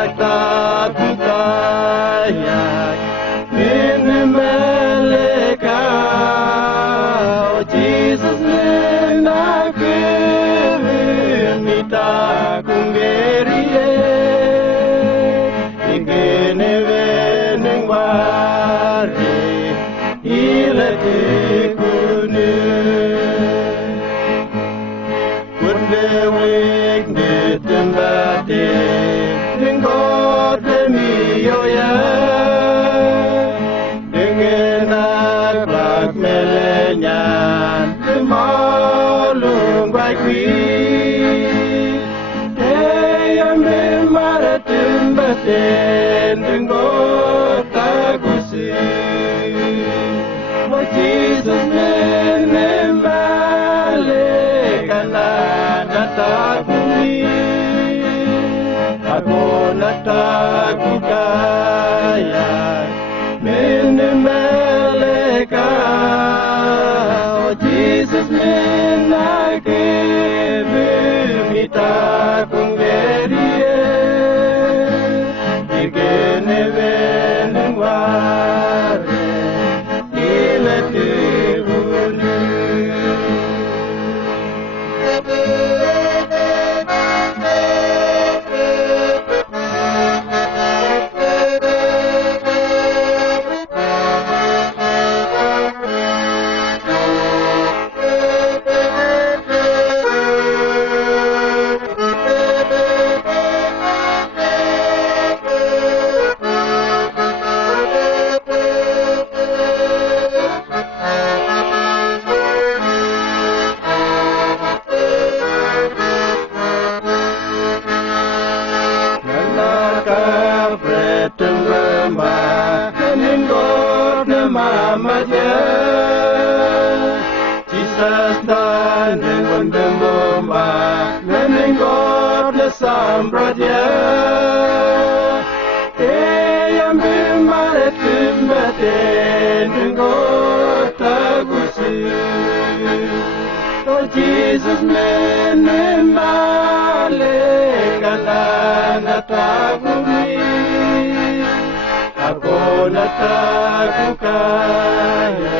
nagtago kaya minimele ka oh Jesus nena mita kungerie igene venengware ilete kune Wik nitembate Dingot miyoya Dengan aklak melenyan Malung baikwi Eyam dimaratimbaten Dingot tagusi Oh Jesus Ako nagtago kaya minimele ka oh Jesus minakibimita kung gerie igene venengware iletibuni Mama dia Jesus standing on the bomba learning God the sambra dia am bimare timbaten God tagusi oh Jesus menimale katana tagumi Ako nagtago kaya